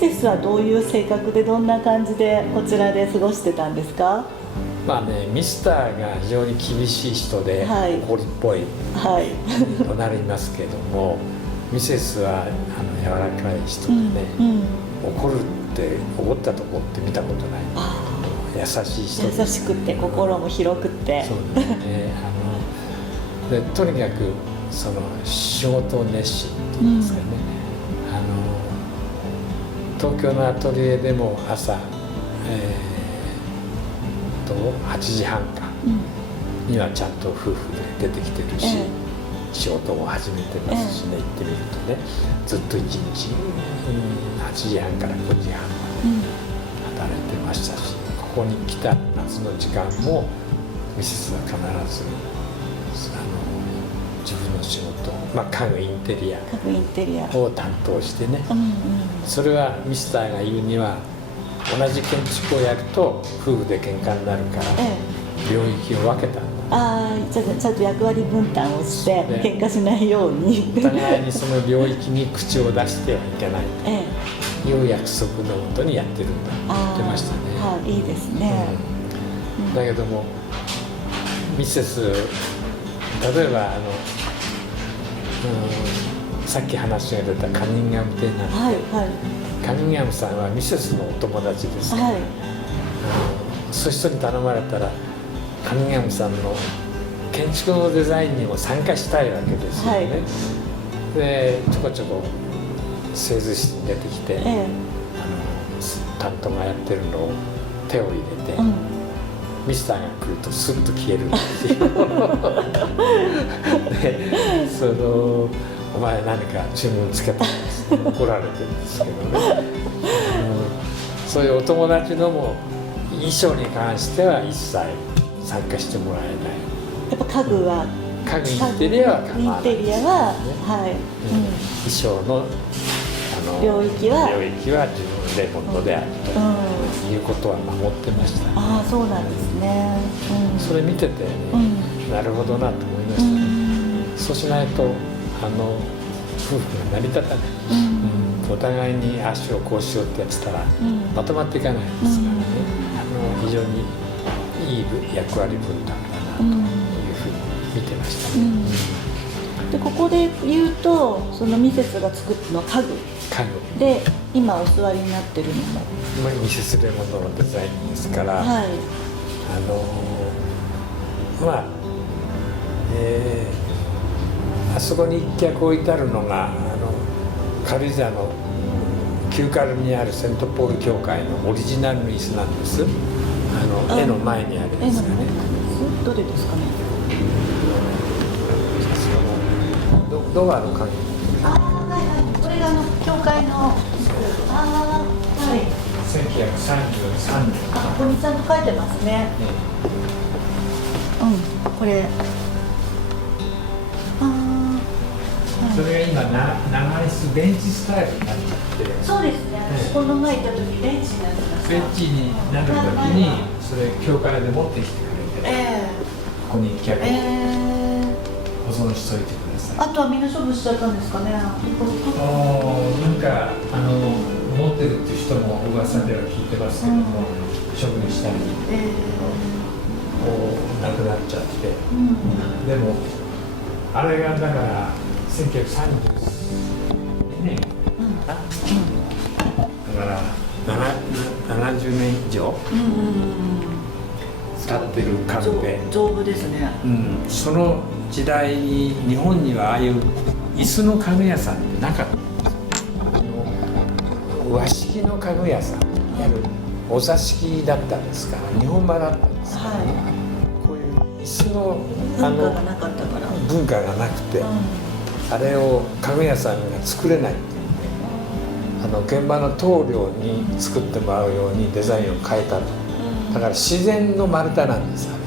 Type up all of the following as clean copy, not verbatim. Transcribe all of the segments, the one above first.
ミセスはどういう性格でどんな感じでこちらで過ごしてたんですか？まあね、ミスターが非常に厳しい人で、はい、怒りっぽいはいとなりますけども、ミセスは柔らかい人でね、怒ったとこって見たことない。優しい人優しくて心も広くて。そうですね。でとにかくその仕事熱心っていうんですかね、東京のアトリエでも朝、8時半かにはちゃんと夫婦で出てきてるし、仕事を始めてますしね、行ってみるとね、ずっと一日、8時半から9時半まで働いてましたし、ここに来た夏の時間もミセスは必ず自分の仕事、家具インテリアを担当してね、それはミスターが言うには、同じ建築をやると夫婦で喧嘩になるから、領域を分けたんだ。ちゃんと役割分担をして喧嘩しないように、お互いにその領域に口を出してはいけないという約束のもとにやってるんだと言ってましたね。いいですね。だけどもミセス、例えばさっき話が出たカニンガム邸なんて、カニンガムさんはミセスのお友達ですから、そういう人に頼まれたらカニンガムさんの建築のデザインにも参加したいわけですよね。でちょこちょこ製図室に出てきて、担当がやってるのを手を入れて、ミスターが来るとスッと消えるんですよ。でお前何か注文つけたんですって怒られてるんですけどね。そういうお友達のも衣装に関しては一切参加してもらえない。やっぱ家具インテリアは構わないですね。衣装の領域は自分で元であるということは守ってました。そうなんですね。それ見ててね、なるほどなと思いましたね。そうしないと夫婦が成り立たない。お互いに足をこうしようってやってたらまとまっていかないですからね。非常にいい役割分担だなというふうに見てましたね。でここで言うと、そのミセスが作ったのは家具で、今お座りになってるのもミセスレモンドのデザインですから、あそこに一脚置いてあるのが軽井沢の旧軽にあるセントポール教会のオリジナルの椅子なんです。絵の前にあるやつがね。どれですかね。ドアの鍵。これが教会の。1933年。ここにちゃんと書いてますね。これ。それが今長椅子ベンチスタイルになっちゃって。そうですね。この前行った時ベンチになってました。ベンチになる時にそれ教会で持ってきてくれて、ここに一脚保存しといてください。あとはみんな処分しちゃったんですかね。なんか持ってるっていう人も噂では聞いてますけども、処分したり、なくなっちゃって、でもあれがだから1932年だから70年以上経ってる家具で、丈夫ですね。その時代に日本にはああいう椅子の家具屋さんってなかった。和式の家具屋さん、いわゆるお座敷だったんですから、日本場だったんですからね。こういう椅子の文化がなくて、あれを家具屋さんが作れないっていうので、現場の棟梁に作ってもらうようにデザインを変えたと。だから自然の丸太なんですよね。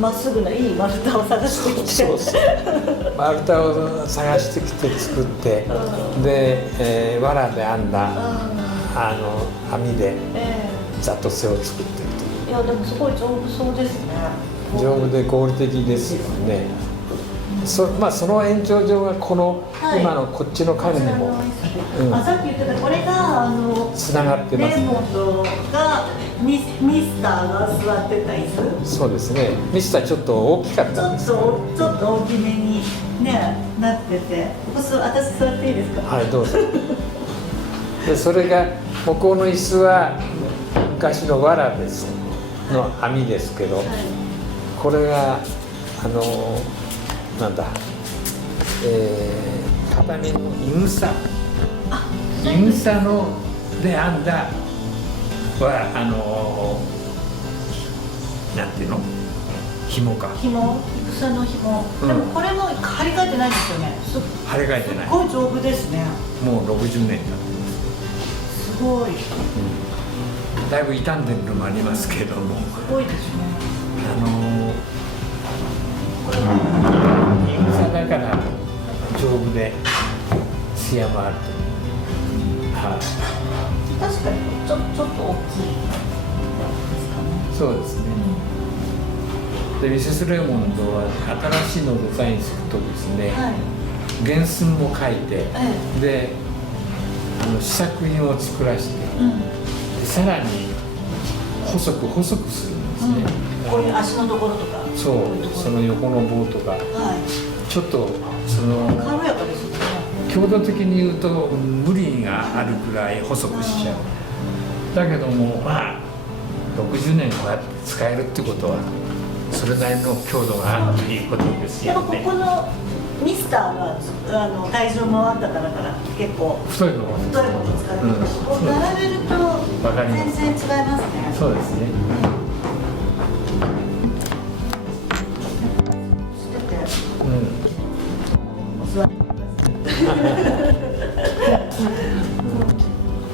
まっすぐないい丸太を探してきて、丸太を探してきて作って、で、藁で編んだ網で座と背を作ってるという。でもすごい丈夫そうですね。丈夫で合理的ですよね。まあその延長上がこの、はい、今のこっちの家具にも、さっき言ってたこれがつながってます、ね、レモンドがミスターが座ってた椅子。そうですね。ミスターちょっと大きかったんです、ね、ちょっと大きめに、ね、なってて、私座っていいですか？はい、どうぞ。でそれが向こうの椅子は昔の藁ですの網ですけど、はい、これがなんだ、畳のいぐさので編んだなんていうの、紐か。いぐさの紐、でもこれも張り替えてないですよね。張り替えてない。すごい丈夫ですね。もう60年経ってます。すごい、だいぶ傷んでるのもありますけども、すごいですね。いぐさだから丈夫で艶もあると。はい。確かにちょっと大きいですかね。そうですね。でミセス・レモンドは新しいのをデザインするとですね、はい、原寸も書いて、で試作品を作らせて、でさらに細くするんですね、こういう足のところとか、そう、その横の棒とか、はい、ちょっと軽やかですね。強度的に言うと無理があるくらい細くしちゃう。だけどもまあ60年こうやって使えるってことはそれなりの強度があるということですよね。でもここのミスターが体重もあったから結構太いのを使ってます。こう並べると全然違いますね。そうですね。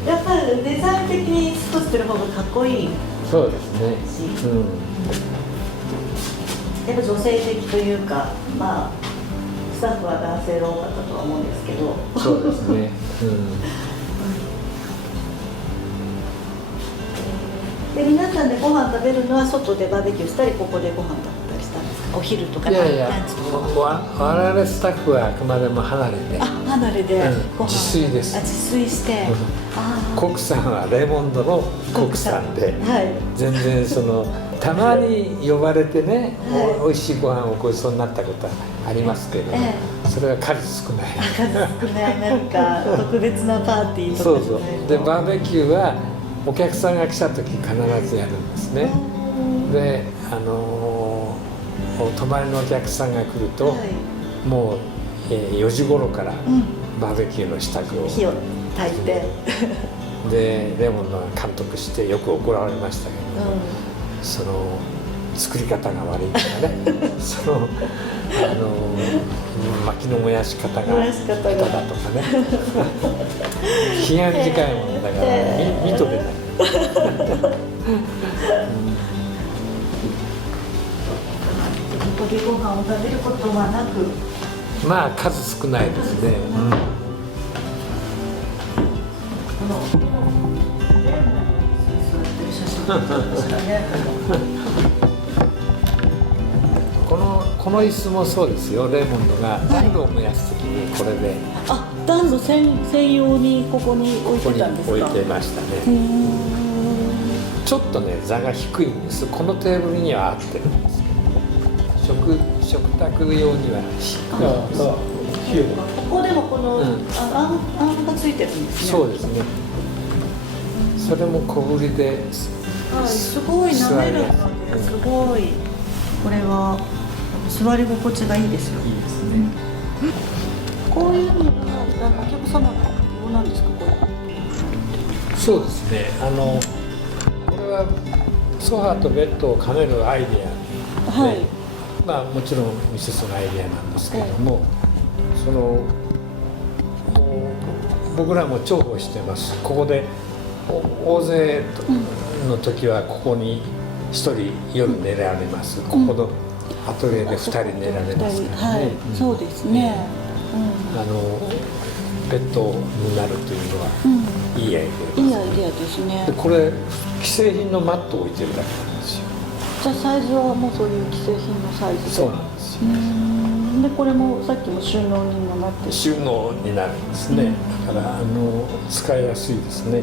やっぱりデザイン的にストしてる方がかっこいい。そうですね。やっぱ女性的というか、まあスタッフは男性が多かったとは思うんですけど。そうですね。で皆さんでご飯食べるのは外でバーベキューしたりここでご飯食べたりしたんですか？お昼とか。いやいや、我々スタッフはあくまでも離れて。離れでご飯。自炊です。自炊して。コックさんはレモンドのコックさんで、全然たまに呼ばれてね、おいしいご飯をごちそうになったことはありますけど、それは数少ない。数少ない、なんか特別なパーティーとか。そうそう。でバーベキューはお客さんが来た時必ずやるんですね。で泊まりのお客さんが来ると、もう4時頃からバーベキューの支度を火を焚いてでレモンの監督してよく怒られましたけど、その作り方が悪いとかね薪の燃やし方が下手だとかね批判深いものだから見とけないここでご飯を食べることはなく、まあ数少ないですね。この椅子もそうですよ。レーモンドが暖炉を燃やすときにこれで、暖炉専用にここに置いてたんですか？ここに置いてましたね。ちょっとね座が低いんです。このテーブルには合ってるんですけど、食卓用には低い。ここでもこのアームがついてるんですね。そうですね。それも小ぶりで、すごい滑らかで、すごいこれは座り心地がいいですよ。いいですね。こういうのがお客様の希望なんですか？これ。そうですね。これはソファーとベッドを兼ねるアイデアで、まあもちろんミセスのアイデアなんですけれども、僕らも重宝してます。ここで大勢の時はここに1人夜寝られます。ここのアトリエで2人寝られますからね。そうですね。ベッドになるというのはいいアイデアです。いいアイデアですね。でこれ既製品のマットを置いてるだけなんですよ。じゃあサイズはもうそういう既製品のサイズで。そうなんですよ。でこれもさっきも収納にもなってる。収納になるんですね、だから使いやすいですね、